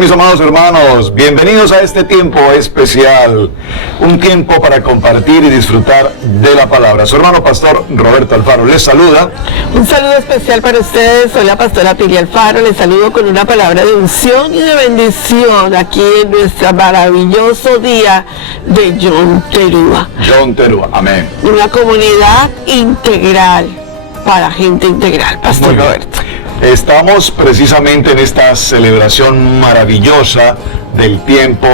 mis amados hermanos, bienvenidos a este tiempo especial, un tiempo para compartir y disfrutar de la palabra. Su hermano pastor Roberto Alfaro les saluda. Un saludo especial para ustedes, soy la pastora Pili Alfaro, les saludo con una palabra de unción y de bendición aquí en nuestro maravilloso día de Yom Teruah. Yom Teruah, amén. Una comunidad integral, para gente integral, pastor Roberto. Estamos precisamente en esta celebración maravillosa del tiempo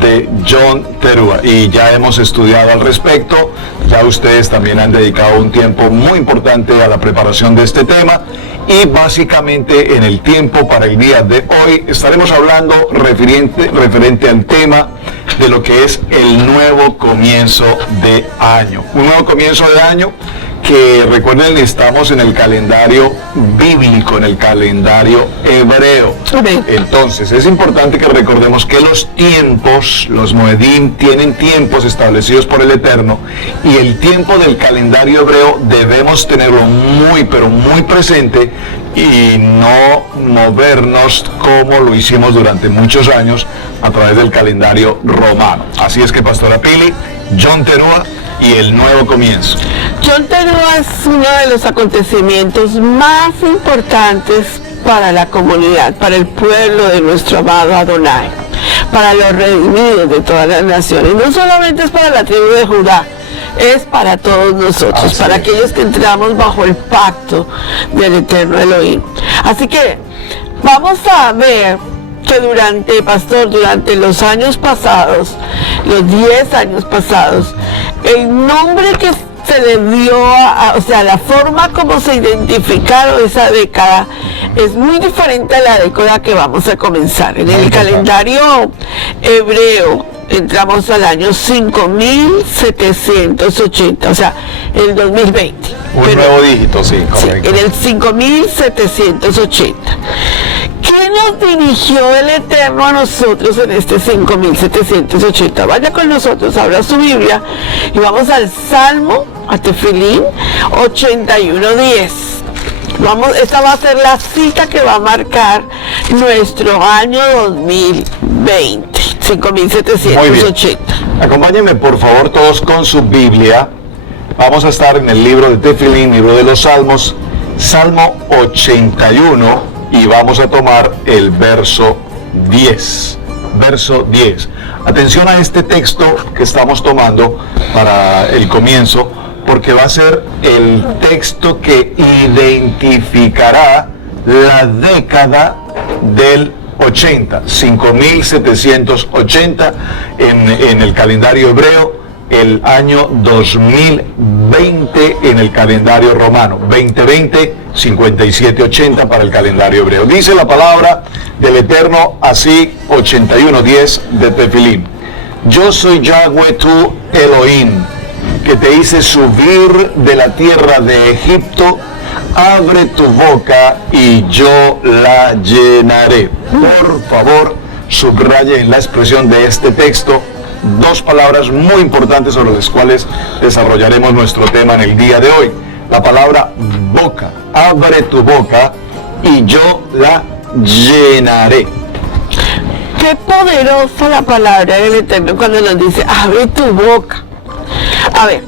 de Yom Teruah y ya hemos estudiado al respecto. Ya ustedes también han dedicado un tiempo muy importante a la preparación de este tema y básicamente en el tiempo para el día de hoy estaremos hablando referente al tema de lo que es el nuevo comienzo de año. Un nuevo comienzo de año que, recuerden, estamos en el calendario bíblico, en el calendario hebreo. Entonces, es importante que recordemos que los tiempos, los Moedim, tienen tiempos establecidos por el Eterno, y el tiempo del calendario hebreo debemos tenerlo muy, pero muy presente y no movernos como lo hicimos durante muchos años a través del calendario romano. Así es que, pastora Pili, Yom Teruah y el nuevo comienzo. Yom Teruah es uno de los acontecimientos más importantes para la comunidad, para el pueblo de nuestro amado Adonai, para los redimidos de todas las naciones. No solamente es para la tribu de Judá, es para todos nosotros, para aquellos que entramos bajo el pacto del eterno Elohim. Así que vamos a ver que durante los años pasados, los 10 años pasados, el nombre que se le dio, la forma como se identificaron esa década es muy diferente a la década que vamos a comenzar. En el calendario hebreo entramos al año 5780, o sea, el 2020. Un nuevo dígito, sí, correcto. Sí, en el 5780. ¿Qué nos dirigió el Eterno a nosotros en este 5780? Vaya con nosotros, abra su Biblia y vamos al Salmo, a Tefilín 81:10. Esta va a ser la cita que va a marcar nuestro año 2020, 5780. Acompáñenme por favor todos con su Biblia. Vamos a estar en el libro de Tefilín, libro de los Salmos, Salmo 81, y vamos a tomar el verso 10. Verso 10. Atención a este texto que estamos tomando para el comienzo, porque va a ser el texto que identificará la década del 80, 5780 en el calendario hebreo, el año 2020 en el calendario romano, 2020, 5780 para el calendario hebreo. Dice la palabra del Eterno así, 81:10 de Tefilín: yo soy Yahweh tu Elohim, que te hice subir de la tierra de Egipto. Abre tu boca y yo la llenaré. Por favor, subrayen la expresión de este texto, dos palabras muy importantes sobre las cuales desarrollaremos nuestro tema en el día de hoy. La palabra boca. Abre tu boca y yo la llenaré. Qué poderosa la palabra del Eterno cuando nos dice, abre tu boca. A ver,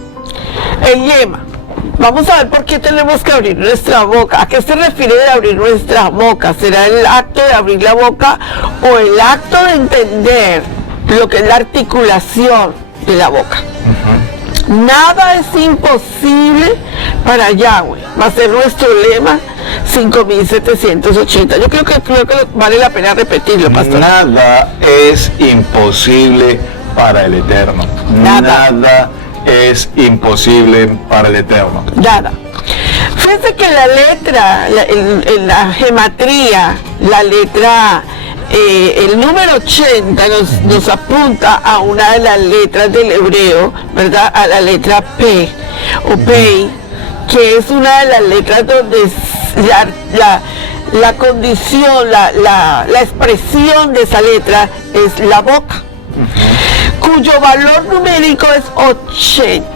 el lema. Vamos a ver por qué tenemos que abrir nuestra boca. ¿A qué se refiere de abrir nuestra boca? ¿Será el acto de abrir la boca o el acto de entender lo que es la articulación de la boca? Nada es imposible para Yahweh. Va a ser nuestro lema 5780. Yo creo que vale la pena repetirlo, pastor. Nada es imposible para el Eterno. Nada es imposible para el Eterno. Nada. Fíjense que la letra, la gematría, la letra, el número 80 nos apunta a una de las letras del hebreo, ¿verdad? A la letra P o Pei, que es una de las letras donde la condición, la expresión de esa letra es la boca, cuyo valor numérico es 80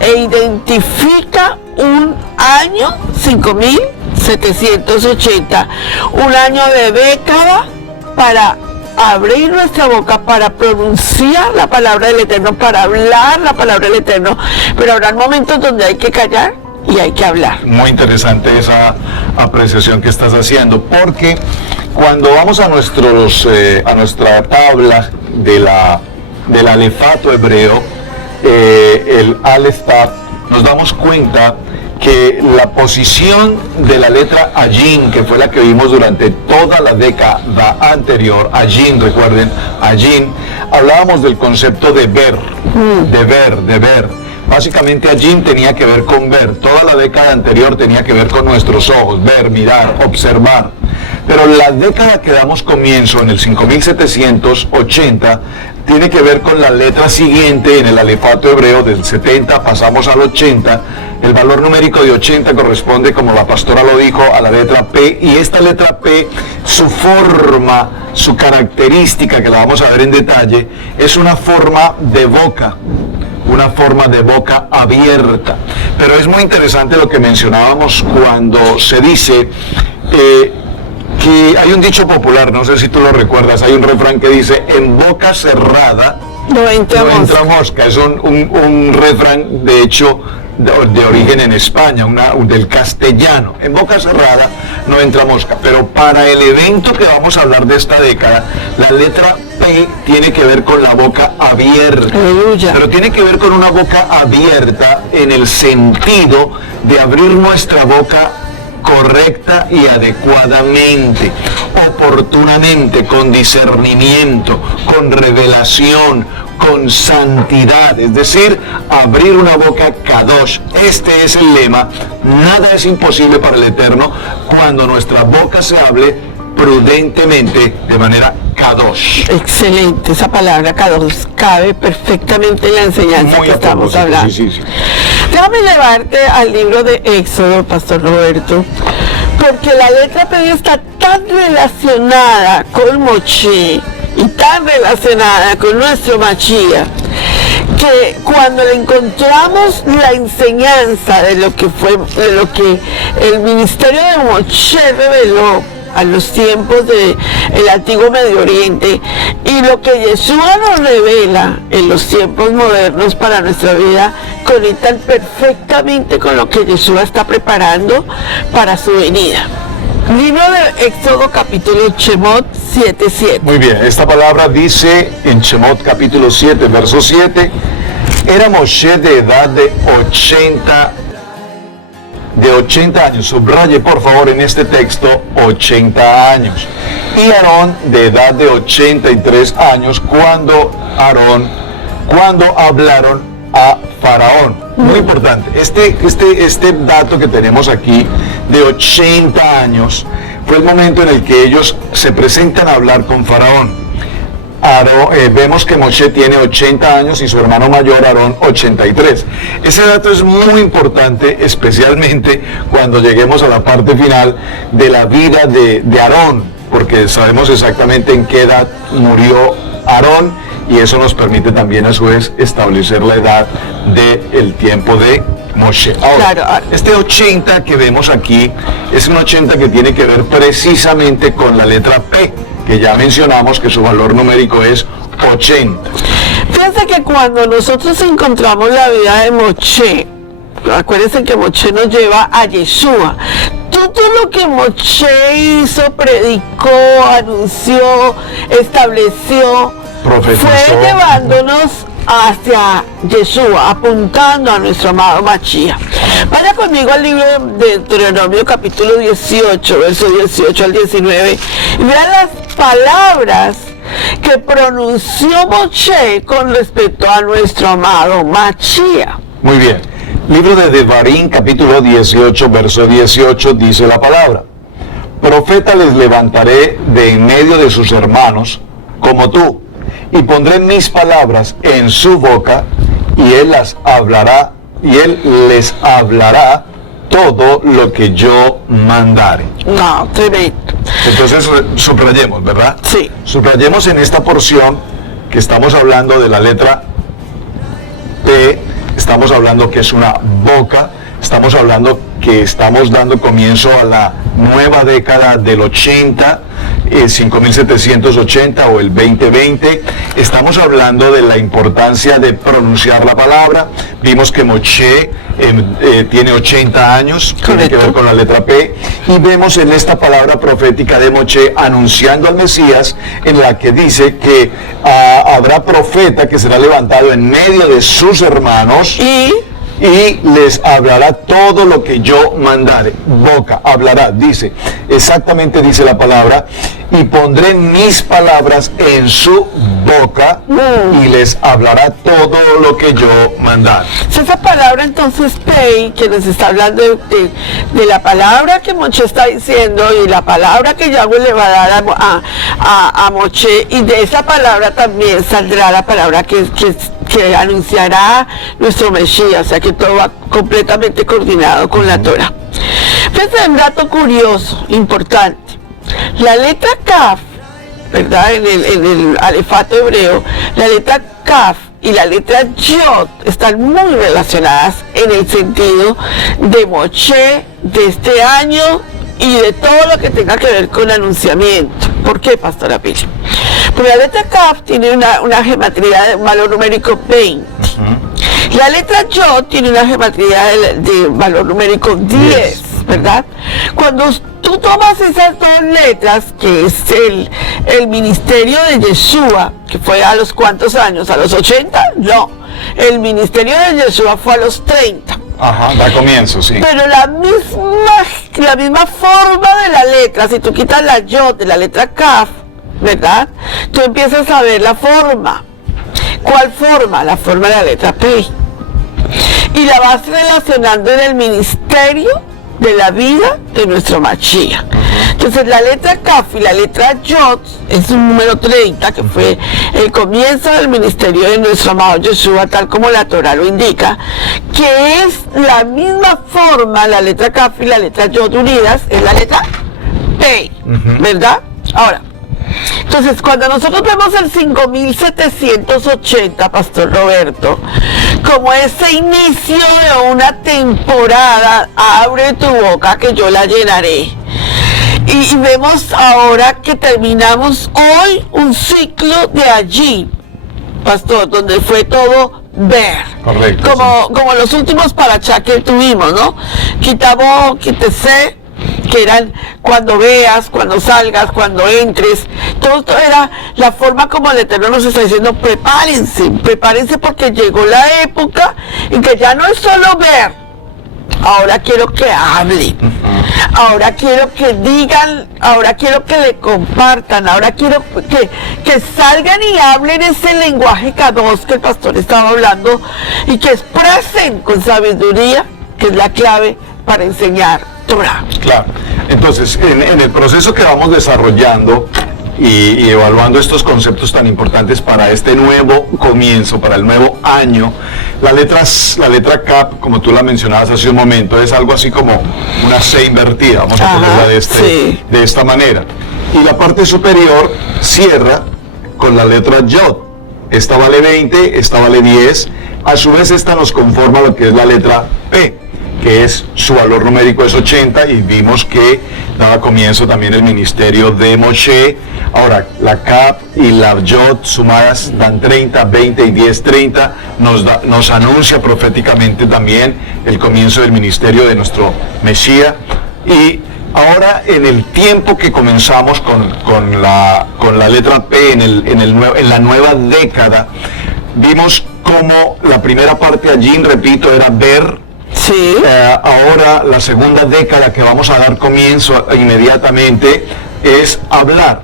e identifica un año 5780, un año de década para abrir nuestra boca para pronunciar la palabra del Eterno, para hablar la palabra del Eterno, pero habrá momentos donde hay que callar y hay que hablar. Muy interesante esa apreciación que estás haciendo, porque cuando vamos a nuestra tabla del alefato hebreo, el Aleph Tav, nos damos cuenta que la posición de la letra Ayin, que fue la que vimos durante toda la década anterior, Ayin, recuerden, Ayin, hablábamos del concepto de ver, de ver. Básicamente Ayin tenía que ver con ver, toda la década anterior tenía que ver con nuestros ojos, ver, mirar, observar. Pero la década que damos comienzo en el 5780 tiene que ver con la letra siguiente en el alefato hebreo. Del 70 pasamos al 80. El valor numérico de 80 corresponde, como la pastora lo dijo, a la letra P, y esta letra P, su forma, su característica, que la vamos a ver en detalle, es una forma de boca abierta. Pero es muy interesante lo que mencionábamos cuando se dice que hay un dicho popular, no sé si tú lo recuerdas, hay un refrán que dice: en boca cerrada no entra mosca. Es un refrán, de hecho, de origen en España, del castellano. En boca cerrada no entra mosca. Pero para el evento que vamos a hablar de esta década, la letra P tiene que ver con la boca abierta. Aleluya. Pero tiene que ver con una boca abierta en el sentido de abrir nuestra boca correcta y adecuadamente, oportunamente, con discernimiento, con revelación, con santidad, es decir, abrir una boca kadosh. Este es el lema: nada es imposible para el Eterno cuando nuestra boca se hable prudentemente, de manera kadosh. Excelente, esa palabra kadosh cabe perfectamente en la enseñanza Muy que estamos hablando. Sí. Déjame llevarte al libro de Éxodo, Pastor Roberto, porque la letra P está tan relacionada con Moshe y tan relacionada con nuestro Mashiach, que cuando le encontramos la enseñanza de lo que el ministerio de Moshe reveló a los tiempos del antiguo Medio Oriente, y lo que Yeshua nos revela en los tiempos modernos para nuestra vida, conectan perfectamente con lo que Yeshua está preparando para su venida. Libro de Éxodo, capítulo Shemot 7:7. Muy bien, esta palabra dice en Shemot capítulo 7, verso 7: era Moshe de edad de 80 años, subraye por favor en este texto 80 años, y Aarón de edad de 83 años cuando hablaron a Faraón. Muy importante, este dato que tenemos aquí de 80 años fue el momento en el que ellos se presentan a hablar con Faraón. Vemos que Moshe tiene 80 años y su hermano mayor Aarón 83. Ese dato es muy importante, especialmente cuando lleguemos a la parte final de la vida de Aarón, porque sabemos exactamente en qué edad murió Aarón, y eso nos permite también a su vez establecer la edad del tiempo de Moshe. Ahora, claro. Este 80 que vemos aquí es un 80 que tiene que ver precisamente con la letra P, que ya mencionamos que su valor numérico es 80. Fíjense que cuando nosotros encontramos la vida de Moshe, acuérdense que Moshe nos lleva a Yeshua. Todo lo que Moshe hizo, predicó, anunció, estableció, Profetizó, fue llevándonos hacia Yeshua, apuntando a nuestro amado Mashiach. Vaya conmigo al libro de Deuteronomio capítulo 18, versos 18 al 19, y vean las palabras que pronunció Moshe con respecto a nuestro amado Mashiach. Muy bien. Libro de Devarim capítulo 18, verso 18, dice la palabra: profeta les levantaré de en medio de sus hermanos como tú, y pondré mis palabras en su boca, y él les hablará todo lo que yo mandare. No, tremendo. Entonces subrayemos, ¿verdad? Sí. Subrayemos en esta porción que estamos hablando de la letra P, estamos hablando que es una boca, estamos hablando que estamos dando comienzo a la nueva década del 80, 5780 o el 2020. Estamos hablando de la importancia de pronunciar la palabra. Vimos que Moshe tiene 80 años, tiene que ver con la letra P, y vemos en esta palabra profética de Moshe anunciando al Mesías, en la que dice que habrá profeta que será levantado en medio de sus hermanos y les hablará todo lo que yo mandare. Boca, hablará, dice, exactamente dice la palabra, y pondré mis palabras en su boca y les hablará todo lo que yo mandare. Esa palabra entonces, Pei, que nos está hablando de la palabra que Moshe está diciendo y la palabra que Yahweh le va a dar a Moshe, y de esa palabra también saldrá la palabra que anunciará nuestro Mesías, o sea que todo va completamente coordinado con la Torah. Fíjense un dato curioso, importante. La letra Kaf, ¿verdad? En el alefato hebreo, la letra Kaf y la letra Yod están muy relacionadas en el sentido de Moshe, de este año y de todo lo que tenga que ver con anunciamiento. ¿Por qué, Pastora Pili? Porque la letra Kaf tiene una gematría de un valor numérico 20. La letra Yod tiene una gematría de valor numérico 10, ¿verdad? Cuando tú tomas esas dos letras, que es el ministerio de Yeshua, que fue a los cuántos años, ¿a los 80? No, el ministerio de Yeshua fue a los 30. Ajá, da comienzo, sí. Pero la misma forma de la letra, si tú quitas la Yod de la letra Kaf, ¿verdad? Tú empiezas a ver la forma. ¿Cuál forma? La forma de la letra P. Y la vas relacionando en el ministerio de la vida de nuestro Mashiach. Entonces la letra Kaf y la letra Yod es un número 30, que fue el comienzo del ministerio de nuestro amado Yeshua, tal como la Torah lo indica, que es la misma forma, la letra Kaf y la letra Yod unidas, es la letra P, ¿verdad? Ahora, entonces, cuando nosotros vemos el 5780, Pastor Roberto, como ese inicio de una temporada, abre tu boca que yo la llenaré. Y vemos ahora que terminamos hoy un ciclo de allí, Pastor, donde fue todo ver. Correcto. Como los últimos parachá que tuvimos, ¿no? Quitabo, quitese, que eran cuando veas, cuando salgas, cuando entres. Todo esto era la forma como el Eterno nos está diciendo: prepárense porque llegó la época en que ya no es solo ver, ahora quiero que hablen, ahora quiero que digan, ahora quiero que le compartan, ahora quiero que salgan y hablen ese lenguaje K2 que el pastor estaba hablando, y que expresen con sabiduría, que es la clave para enseñar Torah. Claro. Entonces, en el proceso que vamos desarrollando y evaluando estos conceptos tan importantes para este nuevo comienzo, para el nuevo año, la letra Kaf, como tú la mencionabas hace un momento, es algo así como una C invertida, vamos a ponerla de esta manera. Y la parte superior cierra con la letra Yod. Esta vale 20, esta vale 10. A su vez, esta nos conforma lo que es la letra P, que es su valor numérico es 80, y vimos que daba comienzo también el ministerio de Moshe. Ahora, la Kaf y la Yod sumadas dan 30, 20 y 10, 30. Nos anuncia proféticamente también el comienzo del ministerio de nuestro Mesías. Y ahora, en el tiempo que comenzamos con la letra P, en la nueva década, vimos como la primera parte allí, repito, era ver. Sí. Ahora la segunda década que vamos a dar comienzo inmediatamente es hablar.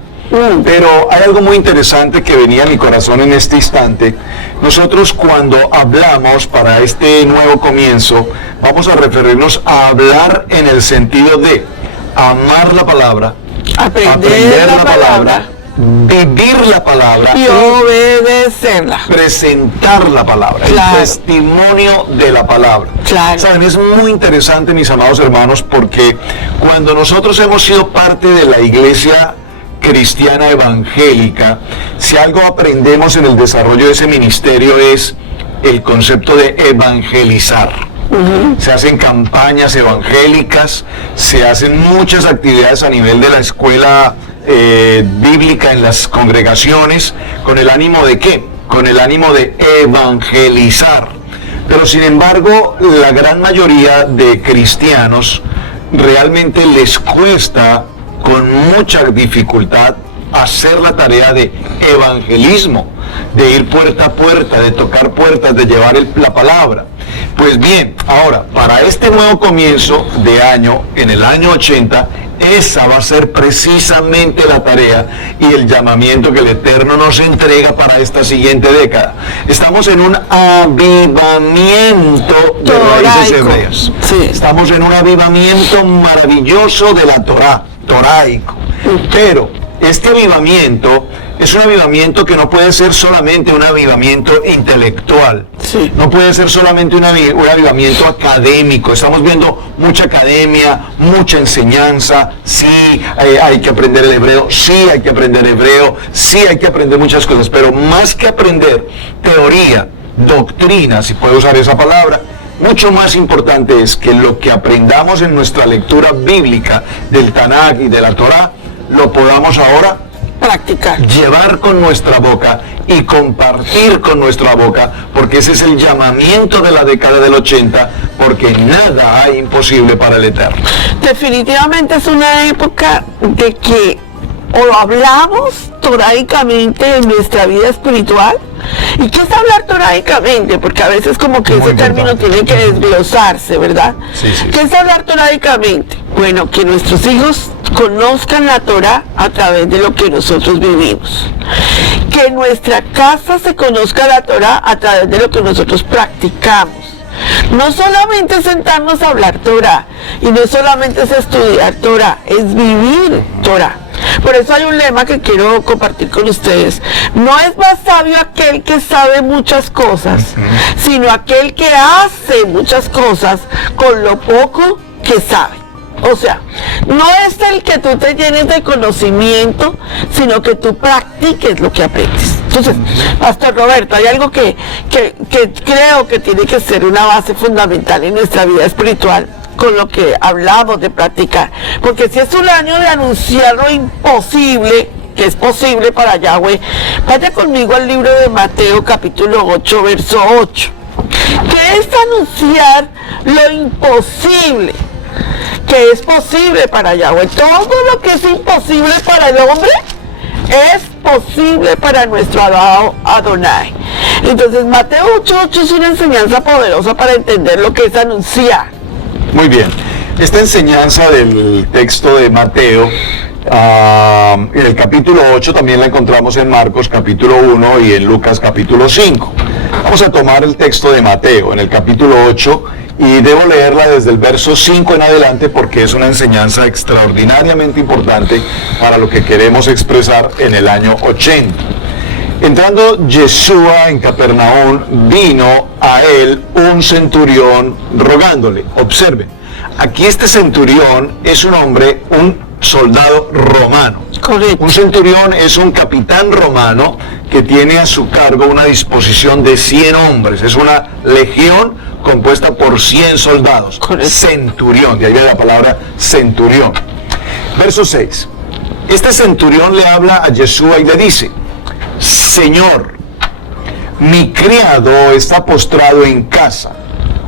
Pero hay algo muy interesante que venía a mi corazón en este instante. Nosotros, cuando hablamos para este nuevo comienzo, vamos a referirnos a hablar en el sentido de amar la palabra, aprender la palabra, vivir la palabra y obedecerla, presentar la palabra, claro, el testimonio de la palabra. Claro. Saben, es muy interesante, mis amados hermanos, porque cuando nosotros hemos sido parte de la iglesia cristiana evangélica, si algo aprendemos en el desarrollo de ese ministerio es el concepto de evangelizar. Se hacen campañas evangélicas, se hacen muchas actividades a nivel de la escuela bíblica en las congregaciones, ¿con el ánimo de qué? Con el ánimo de evangelizar. Pero sin embargo, la gran mayoría de cristianos realmente les cuesta con mucha dificultad hacer la tarea de evangelismo, de ir puerta a puerta, de tocar puertas, de llevar la palabra. Pues bien, ahora, para este nuevo comienzo de año, en el año 80, esa va a ser precisamente la tarea y el llamamiento que el Eterno nos entrega para esta siguiente década. Estamos en un avivamiento de raíces hebreas. Sí. Estamos en un avivamiento maravilloso de la Torá, toraico. Pero este avivamiento es un avivamiento que no puede ser solamente un avivamiento intelectual. Sí. No puede ser solamente un avivamiento académico. Estamos viendo mucha academia, mucha enseñanza. Sí, hay que aprender el hebreo. Sí, hay que aprender hebreo. Sí, hay que aprender muchas cosas. Pero más que aprender teoría, doctrina, si puedo usar esa palabra, mucho más importante es que lo que aprendamos en nuestra lectura bíblica del Tanakh y de la Torá, lo podamos ahora practicar, llevar con nuestra boca y compartir con nuestra boca, porque ese es el llamamiento de la década del 80, porque nada hay imposible para el Eterno. Definitivamente es una época de que o hablamos toraicamente en nuestra vida espiritual. ¿Y qué es hablar toraicamente? Porque a veces como que ese término tiene que desglosarse, ¿verdad? Sí, sí. ¿Qué es hablar toraicamente? Bueno, que nuestros hijos conozcan la Torá a través de lo que nosotros vivimos. Que en nuestra casa se conozca la Torá a través de lo que nosotros practicamos. No solamente sentarnos a hablar Torá, y no solamente es estudiar Torá, es vivir Torá. Por eso hay un lema que quiero compartir con ustedes. No es más sabio aquel que sabe muchas cosas, sino aquel que hace muchas cosas con lo poco que sabe. O sea, no es el que tú te llenes de conocimiento, sino que tú practiques lo que aprendes. Entonces, Pastor Roberto, hay algo que creo que tiene que ser una base fundamental en nuestra vida espiritual, con lo que hablamos de practicar. Porque si es un año de anunciar lo imposible, que es posible para Yahweh, vaya conmigo al libro de Mateo capítulo 8, verso 8. Que es anunciar lo imposible, que es posible para Yahweh. Todo lo que es imposible para el hombre es posible para nuestro adorado Adonai. Entonces Mateo 8:8 es una enseñanza poderosa para entender lo que es anunciar. Muy bien, esta enseñanza del texto de Mateo, en el capítulo 8 también la encontramos en Marcos capítulo 1 y en Lucas capítulo 5. Vamos a tomar el texto de Mateo en el capítulo 8 y debo leerla desde el verso 5 en adelante porque es una enseñanza extraordinariamente importante para lo que queremos expresar en el año 80. Entrando Yeshua en Capernaum, vino a él un centurión rogándole. Observen, aquí este centurión es un hombre, un soldado romano. Correcto. Un centurión es un capitán romano que tiene a su cargo una disposición de 100 hombres. Es una legión compuesta por 100 soldados. Correcto. Centurión, de ahí viene la palabra centurión. Verso 6. Este centurión le habla a Yeshua y le dice: Señor, mi criado está postrado en casa,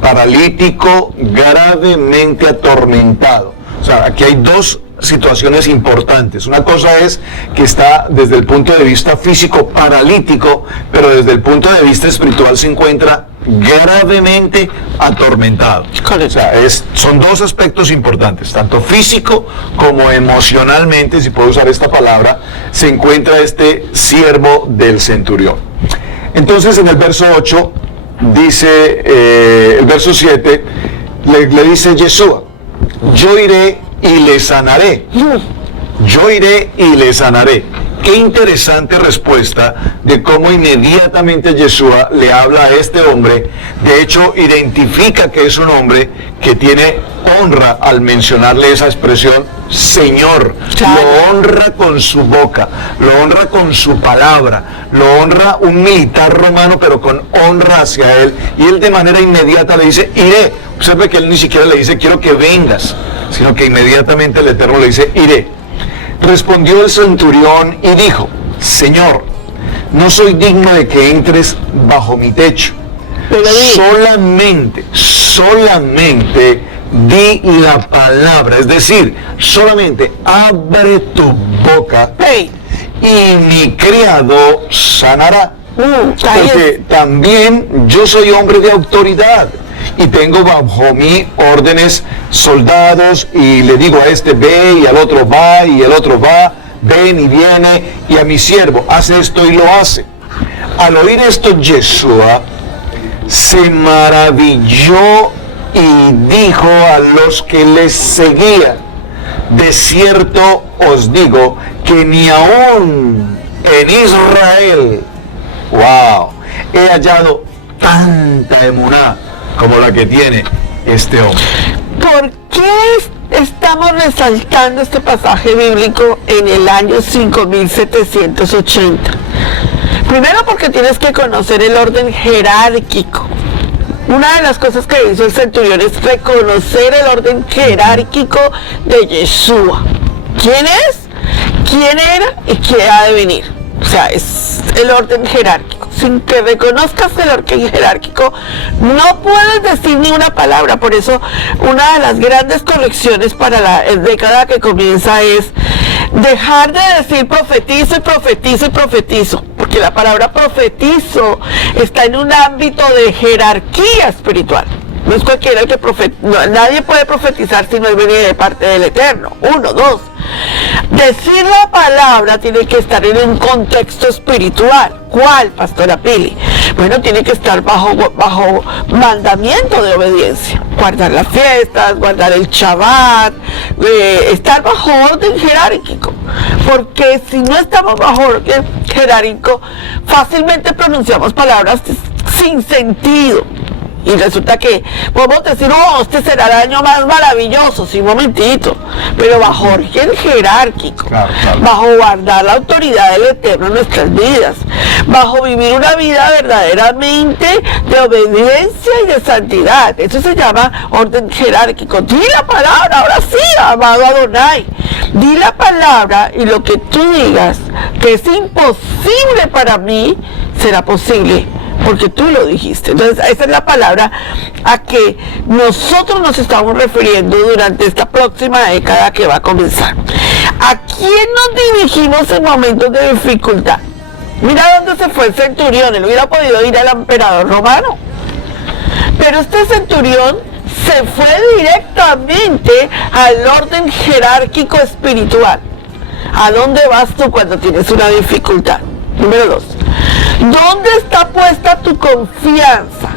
paralítico, gravemente atormentado. O sea, aquí hay dos situaciones importantes. Una cosa es que está desde el punto de vista físico paralítico, pero desde el punto de vista espiritual se encuentra gravemente atormentado. O sea, son dos aspectos importantes, tanto físico como emocionalmente, si puedo usar esta palabra, se encuentra este siervo del centurión. Entonces en el verso 8 dice, el verso 7 le dice Yeshua: yo iré y le sanaré. Yo iré y le sanaré. Qué interesante respuesta de cómo inmediatamente Yeshua le habla a este hombre. De hecho, identifica que es un hombre que tiene honra al mencionarle esa expresión Señor. Claro. Lo honra con su boca, lo honra con su palabra, lo honra un militar romano, pero con honra hacia él. Y él de manera inmediata le dice: iré. Observe que él ni siquiera le dice quiero que vengas, sino que inmediatamente el Eterno le dice: iré. Respondió el centurión y dijo: Señor, no soy digno de que entres bajo mi techo. Pero solamente di la palabra, es decir, solamente abre tu boca y mi criado sanará. Porque también yo soy hombre de autoridad y tengo bajo mí órdenes, soldados, y le digo a este ve y al otro va y el otro va, ven y viene, y a mi siervo hace esto y lo hace. Al oír esto, Yeshua se maravilló y dijo a los que les seguían: de cierto os digo que ni aún en Israel, he hallado tanta emuná como la que tiene este hombre. ¿Por qué estamos resaltando este pasaje bíblico en el año 5780? Primero, porque tienes que conocer el orden jerárquico. Una de las cosas que hizo el centurión es reconocer el orden jerárquico de Yeshua. ¿Quién es? ¿Quién era? ¿Y quién ha de venir? O sea, es el orden jerárquico. Sin que reconozcas el orden jerárquico, no puedes decir ni una palabra. Por eso, una de las grandes correcciones para la década que comienza es dejar de decir profetizo y profetizo y profetizo. Porque la palabra profetizo está en un ámbito de jerarquía espiritual. No es cualquiera el que nadie puede profetizar si no es venir de parte del Eterno. 1, 2. Decir la palabra tiene que estar en un contexto espiritual. ¿Cuál, Pastora Pili? Bueno, tiene que estar bajo mandamiento de obediencia. Guardar las fiestas, guardar el Shabbat, estar bajo orden jerárquico. Porque si no estamos bajo orden jerárquico, fácilmente pronunciamos palabras sin sentido. Y resulta que podemos decir: este será el año más maravilloso, sí, un momentito, pero bajo orden jerárquico, bajo guardar la autoridad del Eterno en nuestras vidas, bajo vivir una vida verdaderamente de obediencia y de santidad. Eso se llama orden jerárquico. Di la palabra, ahora sí, amado Adonai. Di la palabra y lo que tú digas que es imposible para mí, será posible, porque tú lo dijiste. Entonces, esa es la palabra a que nosotros nos estamos refiriendo durante esta próxima década que va a comenzar. ¿A quién nos dirigimos en momentos de dificultad? Mira dónde se fue el centurión. Él hubiera podido ir al emperador romano, pero este centurión se fue directamente al orden jerárquico espiritual. ¿A dónde vas tú cuando tienes una dificultad? Número 2. ¿Dónde está puesta tu confianza?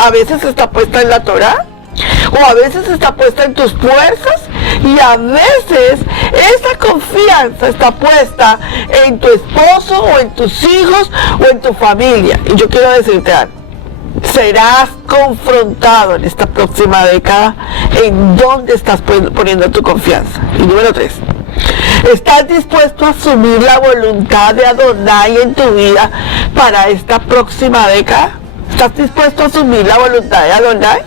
A veces está puesta en la Torá, o a veces está puesta en tus fuerzas, y a veces esa confianza está puesta en tu esposo, o en tus hijos, o en tu familia. Y yo quiero decirte algo: serás confrontado en esta próxima década en dónde estás poniendo tu confianza. Y número 3. ¿Estás dispuesto a asumir la voluntad de Adonai en tu vida para esta próxima década? ¿Estás dispuesto a asumir la voluntad de Adonai?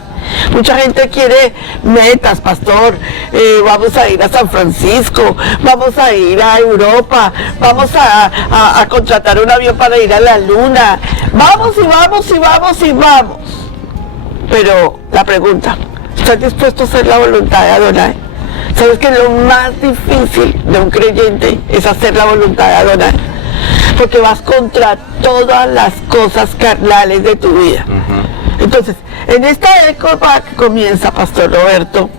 Mucha gente quiere metas, pastor. Vamos a ir a San Francisco, vamos a ir a Europa, vamos a contratar un avión para ir a la luna. Vamos y vamos y vamos y vamos. Pero la pregunta: ¿estás dispuesto a hacer la voluntad de Adonai? ¿Sabes que lo más difícil de un creyente es hacer la voluntad de Adonai? Porque vas contra todas las cosas carnales de tu vida. Entonces, en esta época que comienza, Pastor Roberto,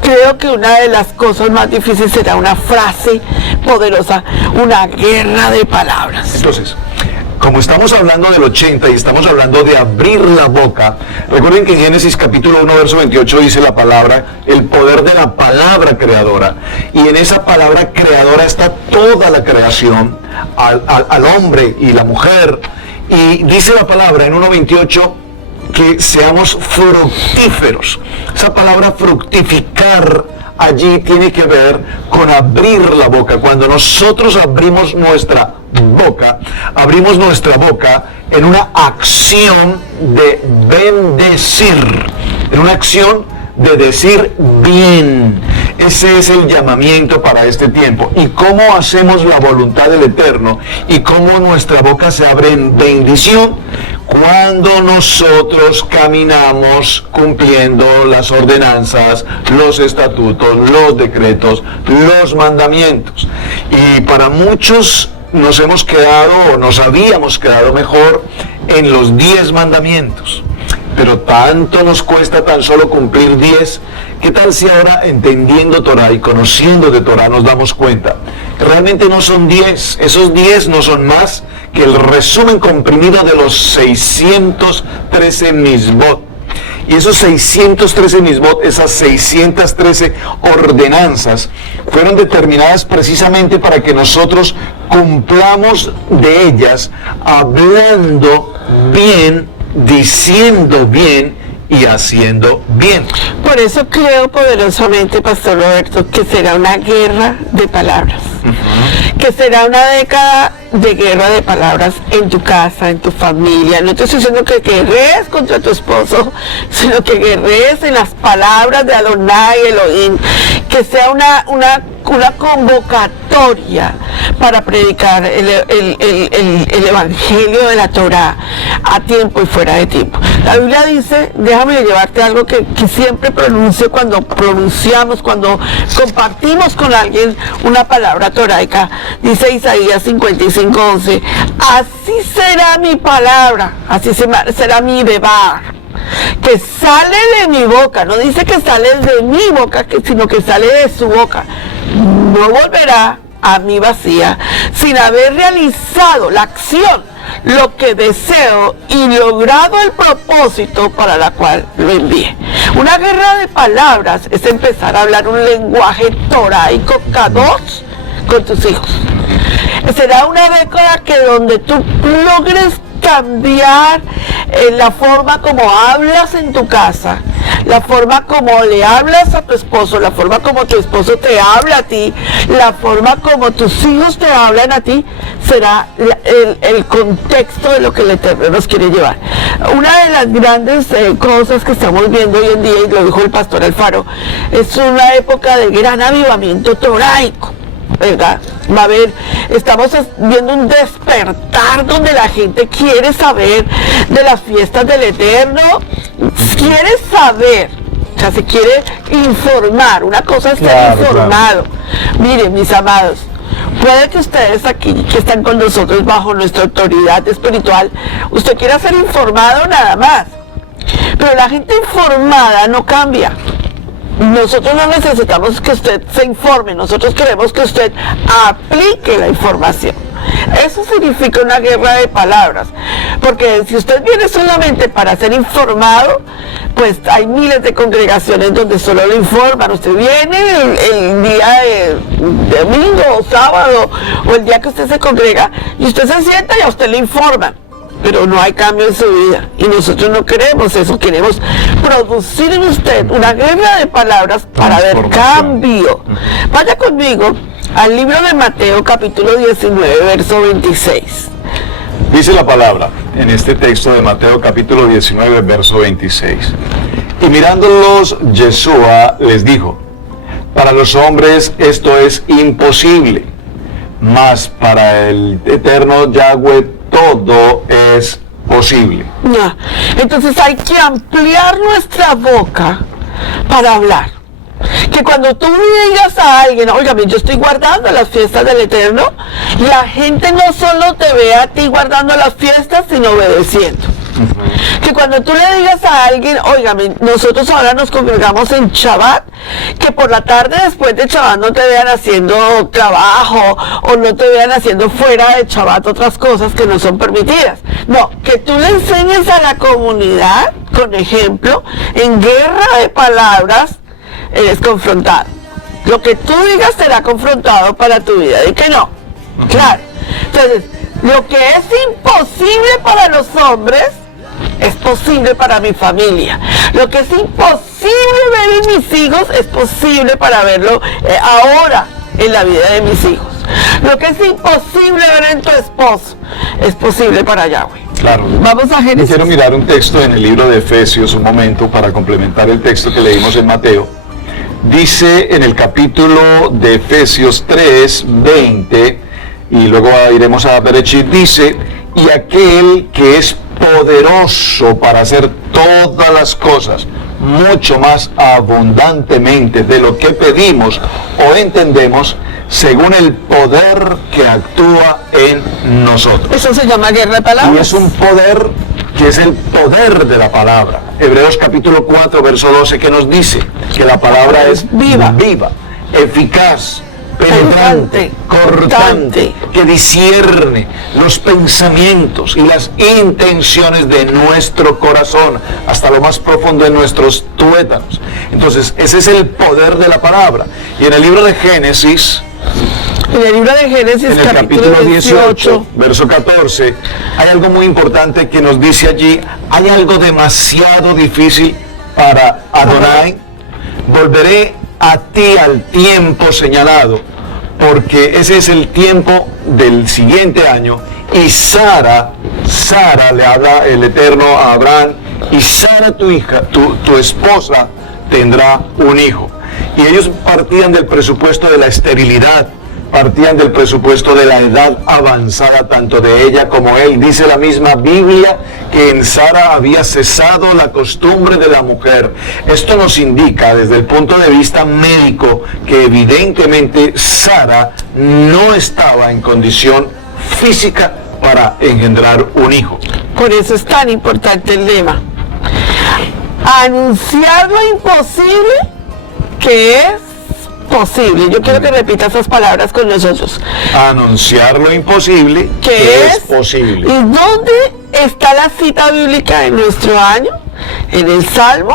creo que una de las cosas más difíciles será una frase poderosa, una guerra de palabras. Entonces, como estamos hablando del 80 y estamos hablando de abrir la boca, recuerden que en Génesis capítulo 1, verso 28 dice la palabra, el poder de la palabra creadora. Y en esa palabra creadora está toda la creación, al hombre y la mujer. Y dice la palabra en 1:28 que seamos fructíferos. Esa palabra fructificar allí tiene que ver con abrir la boca. Cuando nosotros abrimos nuestra boca en una acción de bendecir, en una acción de decir bien, Ese es el llamamiento para este tiempo. ¿Y cómo hacemos la voluntad del Eterno? ¿Y cómo nuestra boca se abre en bendición? Cuando nosotros caminamos cumpliendo las ordenanzas, los estatutos, los decretos, los mandamientos. Y para muchos nos hemos quedado o nos habíamos quedado mejor en los 10 mandamientos. Pero tanto nos cuesta tan solo cumplir 10. ¿Qué tal si ahora, entendiendo Torah y conociendo de Torah, nos damos cuenta que realmente no son 10? Esos 10 no son más que el resumen comprimido de los 613 misbot. Y esos 613 misbot, esas 613 ordenanzas, fueron determinadas precisamente para que nosotros cumplamos de ellas, hablando bien, diciendo bien y haciendo bien. Por eso creo poderosamente, Pastor Roberto, que será una guerra de palabras. Que será una década de guerra de palabras en tu casa, en tu familia. No te estoy diciendo que guerrees contra tu esposo, sino que guerrees en las palabras de Adonai Elohim. Que sea una convocatoria para predicar el evangelio de la Torah a tiempo y fuera de tiempo. La Biblia dice, déjame llevarte algo que siempre pronuncio cuando pronunciamos, cuando compartimos con alguien una palabra toraica. Dice Isaías 55:11, así será mi palabra, así será mi bebar, que sale de mi boca. No dice que sale de mi boca, sino que sale de su boca. No volverá a mí vacía, sin haber realizado la acción, lo que deseo y logrado el propósito para la cual lo envié. Una guerra de palabras es empezar a hablar un lenguaje toraico kadosh con tus hijos. Será una década que donde tú logres cambiar la forma como hablas en tu casa, la forma como le hablas a tu esposo, la forma como tu esposo te habla a ti, la forma como tus hijos te hablan a ti, será el contexto de lo que el Eterno nos quiere llevar. Una de las grandes cosas que estamos viendo hoy en día, y lo dijo el pastor Alfaro, es una época de gran avivamiento toraico, ¿verdad? Va a haber, estamos viendo un despertar donde la gente quiere saber de las fiestas del Eterno, quiere saber, o sea, se quiere informar. Una cosa es ser informado. Claro. Miren, mis amados, puede que ustedes aquí que están con nosotros bajo nuestra autoridad espiritual, usted quiera ser informado nada más, pero la gente informada no cambia. Nosotros no necesitamos que usted se informe, nosotros queremos que usted aplique la información. Eso significa una guerra de palabras, porque si usted viene solamente para ser informado, pues hay miles de congregaciones donde solo le informan. Usted viene el día de domingo o sábado o el día que usted se congrega y usted se sienta y a usted le informan, pero no hay cambio en su vida, y nosotros no queremos eso. Queremos producir en usted una guerra de palabras para ver cambio. Vaya conmigo al libro de Mateo capítulo 19 verso 26. Dice la palabra en este texto de Mateo capítulo 19 verso 26: y mirándolos Yeshua les dijo, para los hombres esto es imposible, mas para el eterno Yahweh todo es posible. No. Entonces hay que ampliar nuestra boca para hablar. Que cuando tú digas a alguien, óigame, yo estoy guardando las fiestas del Eterno, la gente no solo te ve a ti guardando las fiestas, sino obedeciendo. Que cuando tú le digas a alguien, óigame, nosotros ahora nos congregamos en Shabbat, que por la tarde después de Shabbat no te vean haciendo trabajo o no te vean haciendo fuera de Shabbat otras cosas que no son permitidas. No, que tú le enseñes a la comunidad, con ejemplo, en guerra de palabras, eres confrontado. Lo que tú digas será confrontado para tu vida, y que no. Claro. Entonces, lo que es imposible para los hombres es posible para mi familia. Lo que es imposible ver en mis hijos es posible para verlo ahora en la vida de mis hijos. Lo que es imposible ver en tu esposo es posible para Yahweh. Claro. Vamos a Génesis. Quiero mirar un texto en el libro de Efesios un momento para complementar el texto que leímos en Mateo. Dice en el capítulo de Efesios 3, 20, y luego iremos a Bereshit, dice, y aquel que es poderoso para hacer todas las cosas, mucho más abundantemente de lo que pedimos o entendemos, según el poder que actúa en nosotros. Eso se llama guerra de palabras. Y es un poder que es el poder de la palabra. Hebreos capítulo 4, verso 12, que nos dice que la palabra es viva, eficaz, penetrante, cortante, que discierne los pensamientos y las intenciones de nuestro corazón hasta lo más profundo de nuestros tuétanos. Entonces, ese es el poder de la palabra. Y en el libro de Génesis, en el libro de Génesis, en el capítulo 18, verso 14, hay algo muy importante que nos dice allí, hay algo demasiado difícil para Adonai. Volveré a ti al tiempo señalado, porque ese es el tiempo del siguiente año, y Sara le habla el Eterno a Abraham, y Sara tu hija, tu esposa, tendrá un hijo. Y ellos partían del presupuesto de la esterilidad, partían del presupuesto de la edad avanzada, tanto de ella como él. Dice la misma Biblia que en Sara había cesado la costumbre de la mujer. Esto nos indica desde el punto de vista médico que evidentemente Sara no estaba en condición física para engendrar un hijo. Por eso es tan importante el lema. Anunciar lo imposible que es posible. Yo quiero que repita esas palabras con nosotros. Anunciar lo imposible que es posible. ¿Y dónde está la cita bíblica en nuestro año? En el Salmo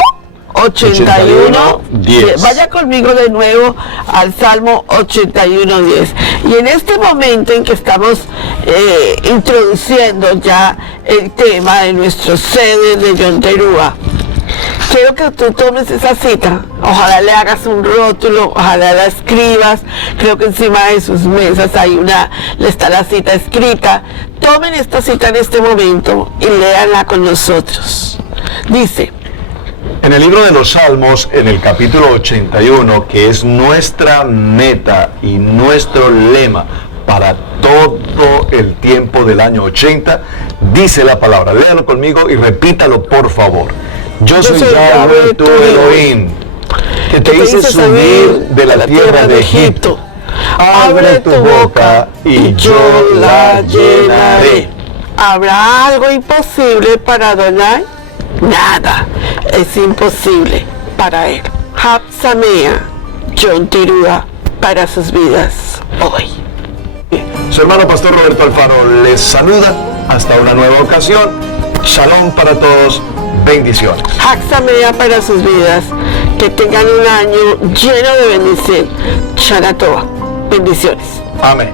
81, 10. Vaya conmigo de nuevo al Salmo 81, 10. Y en este momento en que estamos introduciendo ya el tema de nuestro sede de John Terúa, quiero que tú tomes esa cita, ojalá le hagas un rótulo, ojalá la escribas, creo que encima de sus mesas está la cita escrita. Tomen esta cita en este momento y léanla con nosotros. Dice, en el libro de los Salmos, en el capítulo 81, que es nuestra meta y nuestro lema para todo el tiempo del año 80, dice la palabra, léalo conmigo y repítalo por favor. Yo soy Yahweh tu Elohim, que te hice subir de la tierra de Egipto. Abre tu boca y yo la llenaré. ¿Habrá algo imposible para Adonai? Nada es imposible para él. Hapsamea, John Terúa, para sus vidas hoy. Su hermano Pastor Roberto Alfaro les saluda. Hasta una nueva ocasión. Shalom para todos. Bendiciones. Hapsamea para sus vidas. Que tengan un año lleno de bendición. Shana Tova. Bendiciones. Amén.